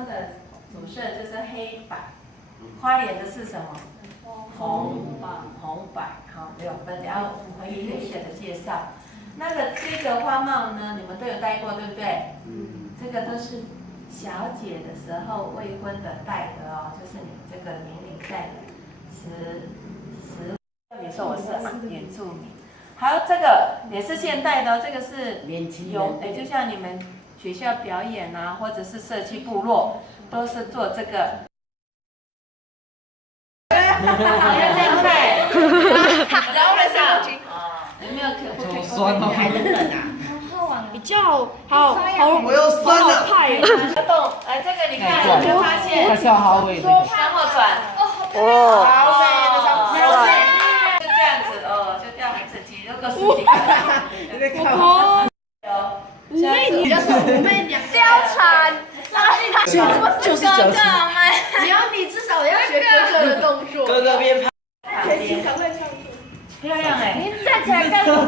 中的主色就是黑白，花莲的是什么？红白，好6分，然后符合一点点的介绍。这个花帽呢，你们都有戴过，对不对？这个都是小姐的时候未婚的戴的哦，就是你这个年龄戴的你说我是原住民。还有这个也是现代的、哦，这个是就像你们学校表演啊，或者是社区部落，都是做这个。要这样戴，然后上有没有可酸哦，还能冷啊？比较好，我要酸了。派。动，这个你看，有没有发现？它笑好味。向后转，哦，好美，就这样子哦，就掉很整齐。如果是几个，你在看我？妩媚女就是妩媚娘，貂蝉，就是90。你至少要学哥哥的动作。哥哥边拍。漂亮哎！你站起来干什么？